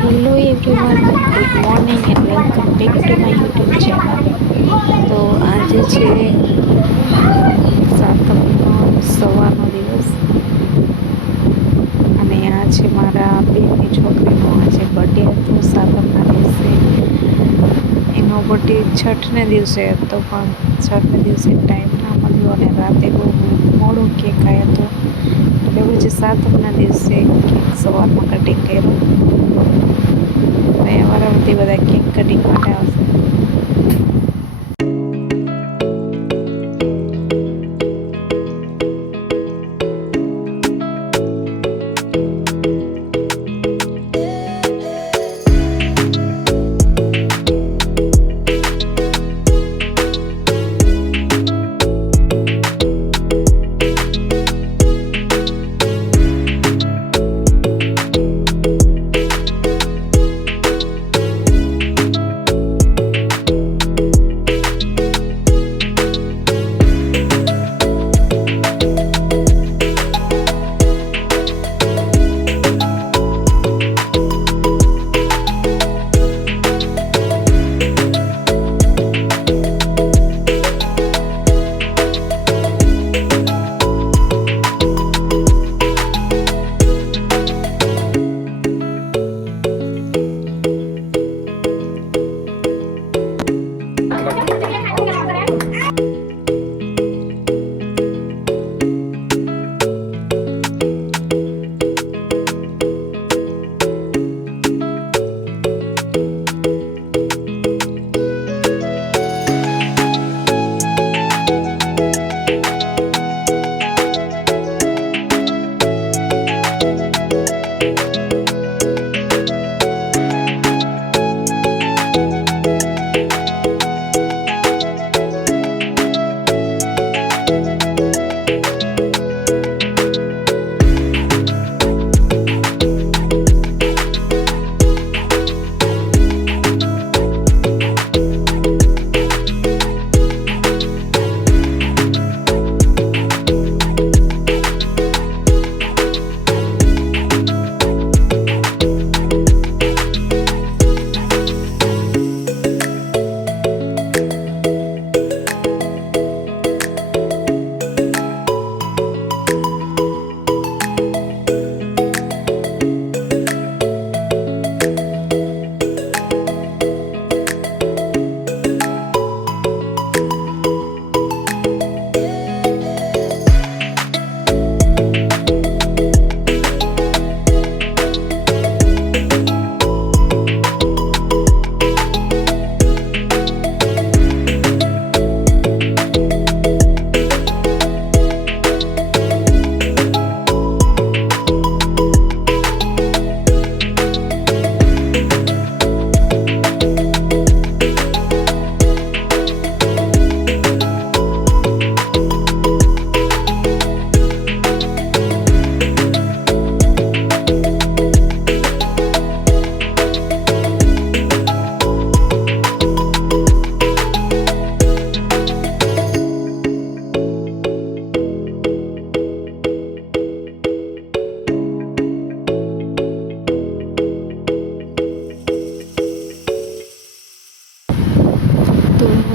Hello everyone, good morning and welcome back to my YouTube channel. તો આજે છે સાતમનો સવારનો દિવસ અને આ છે મારા બેનની છોકરીનો આજે બર્થડે હતો. સાતમના દિવસે એનો બર્થડે છઠને દિવસે હતો, પણ છઠને દિવસે ટાઈમ ના મળ્યો અને રાતે બહુ મોડો કેક આવ્યો હતો. એટલે પછી સાતમના દિવસે કેક સવારમાં કટિંગ કર્યું. અહીંયા વારાફરતી બધા કેક કટિંગ માટે આવશે.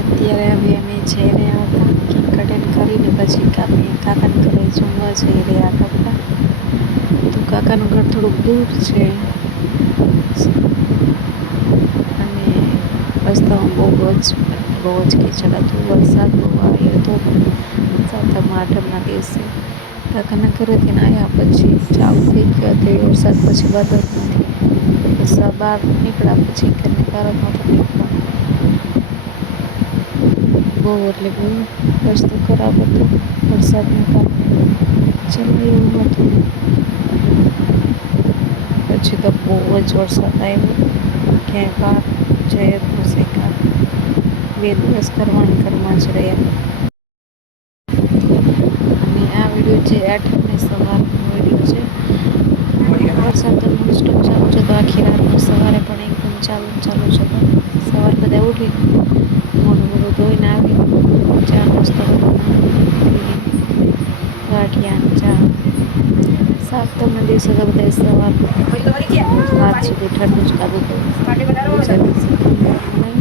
અત્યારે હવે અમે જઈ રહ્યા હતા કેક કટિંગ કરીને, પછી કાકાના ઘરે જમવા જઈ રહ્યા હતા. તો કાકાનું ઘર થોડુંક દૂર છે અને રસ્તામાં બહુ જ કીચડ હતું. વરસાદ બહુ આવ્યો હતો સાતમ આઠમના દિવસે. કાકાના ઘરેથી આવ્યા પછી ચાલુ થઈ ગયો હતો વરસાદ, પછી બંધ જ નથી. વરસાદ બહાર નીકળ્યા પછી ઘરની બહાર જ નહોતો નીકળ્યો. બહુ એટલે બહુ રસ્તો ખરાબ હતો વરસાદના કારણે, ચાલુ એવું હતું. પછી તો બહુ જ વરસાદ આવ્યો, ક્યાંય બહાર જઈ જ ન શક્યા. 2 દિવસ ઘરમાં જ રહ્યા. અને આ વિડીયો છે આઠમની સવારનો વિડીયો છે. વરસાદ તો નોનસ્ટોપ ચાલુ છે, તો આખી રાતનો સવારે પણ એકદમ ચાલુ છે. સવારે બધા ઉઠી મોઢું ધોઈને આવી ચા નાસ્તો ગાંઠિયા ચા સાતમના દિવસે તો બધા સવાર રાત સુધી ઠંડુ જ ખાધું હતું. બીજા દિવસે નહીં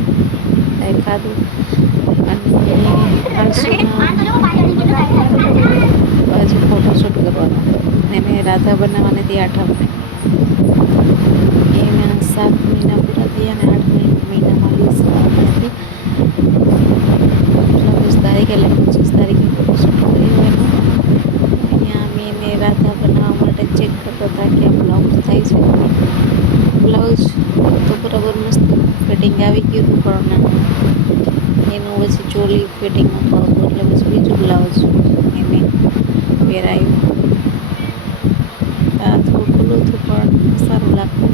કાંઈ ખાધું. અને આળસુમાં હજી ફોટોશૂટ કરવાનો ને મેં રાધા બનાવવાની હતી 8મને. એના 7 મહિના પૂરા થયા અને 8 મહિનામાં લીસ કરવાની હતી. 24 તારીખે એટલે 25 તારીખે ફોટોશૂટ કર્યું એનું. અહીંયા મેં રાધા બનાવવા માટે ચેક કરતા હતા કે આ બ્લાઉઝ થાય છે. બ્લાઉઝ તો બરાબર મસ્ત ફિટિંગ આવી ગયું હતું પણ એનું પછી ચોલી ફિટિંગ નહોતું આવતું એટલે પછી બીજું બ્લાઉઝ એને પહેરાયું. આ થોડું ખુલ્લું હતું પણ સારું લાગતું.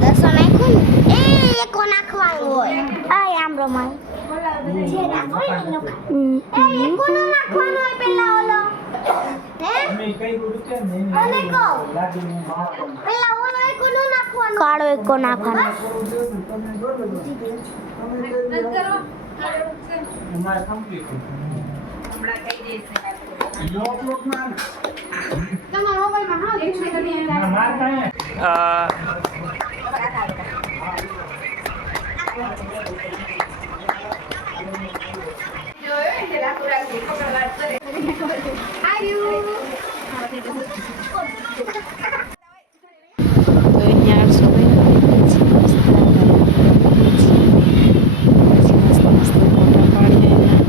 દસો નાખ્યું ને એ કો નાખવાનું હોય આ આમ રમાય જે નાખવાનું એ કોનો નાખવાનું હોય પેલા ઓલો હે મે કઈ રૂપિયા ને ઓલે કો પેલા ઓલો એ કોનો નાખવાનું કાળો એક કો નાખવાનો અમાર કમ્પ્લીટ હમણાં થઈ જશે લોક માં તમારો મોબાઈલ માં હા લેક્ચર કરી માર કાય તો અહીંયા 800 મસ્ત ફોટા પાડ્યા એના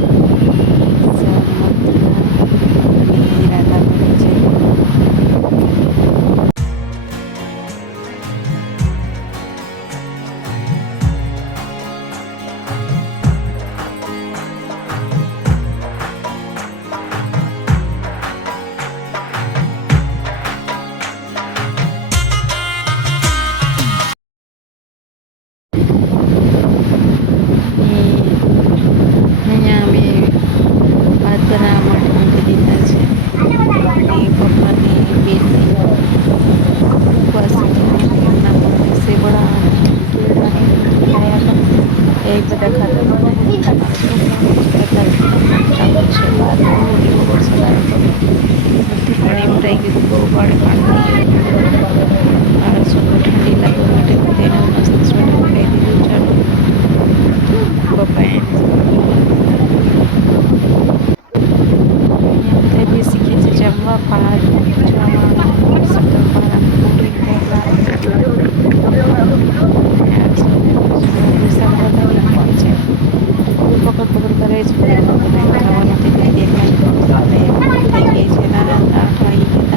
રાધા બને છે. અહીંયા અમે ભાત બનાવવા માટે મૂકી દીધા છે અને પપ્પાની બેનની ઉપવાસ એમના સેવડા ખાયા હતા એ બધા ખાતા ચાલુ છે. બહાર એવો વરસાદ આવ્યો હતો પણ એવું થઈ ગયું બહુ પાણી માણસોને ઠંડી લાગવા માટે તેને મસ્ત સ્વેટર ખાઈ દીધું. ચાલો પપ્પાએ બધા બેસી ગયા છે જમવા. ભાત ચણા શક્કરપારા પૂરી પકડ કરે જ ખાવાનું થઈ ગઈ છે.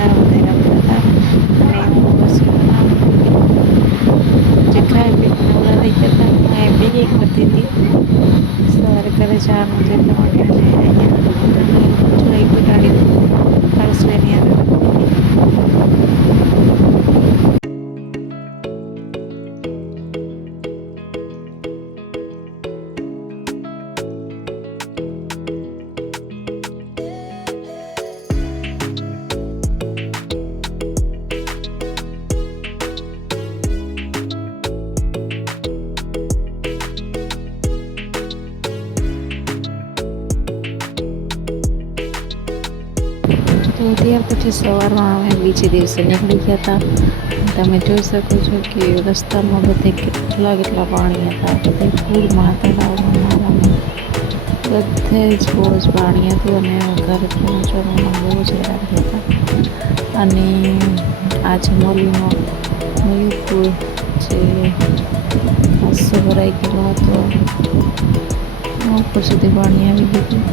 8 વાગી ગયા બધા હતા અને હું બસ જે ખાઈ પી નવરા થઈ ગયા હતા હું બે કરતી હતી સવારે ઘરે જવાનું છે એટલા માટે અહીંયા ઘટાડી રસોઈની અંદર તો ત્યાર પછી સવારમાં અમે બીજે દિવસે નીકળી ગયા હતા. તમે જોઈ શકો છો કે રસ્તામાં બધે કેટલા પાણી હતા. બધે ફૂલમાં તળાવમાં નાળામાં બધે જ બહુ જ પાણી હતું અને ઘરે પહોંચવામાં બહુ જ હેરાન હતા. અને આજે મોલીનો મયુરપુર જે હાસ્ય ભરાઈ ગયેલો હતો ઉપર સુધી પાણી આવી ગયું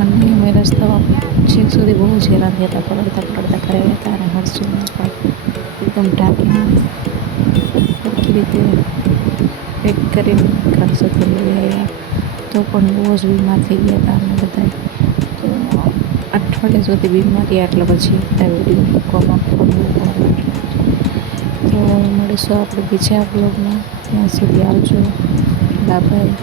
અને અમે રસ્તામાં છેક સુધી બહુ જ હેરાન થયા હતા. પકડતા ઘરે હતા અને હર્ષુને પણ એકદમ ટાંકીને સરખી રીતે પેક કરીને ઘર સુધી લઈ આવ્યા તો પણ બહુ જ બીમાર થઈ ગયા હતા અમે બધા. તો અઠવાડિયા સુધી બીમાર રહ્યા એટલે પછી બધા વિડીયો મૂકવામાં પડવું પડે. તો મળીશું આપણે બીજા બ્લોગમાં. ત્યાં સુધી આવજો. બાય.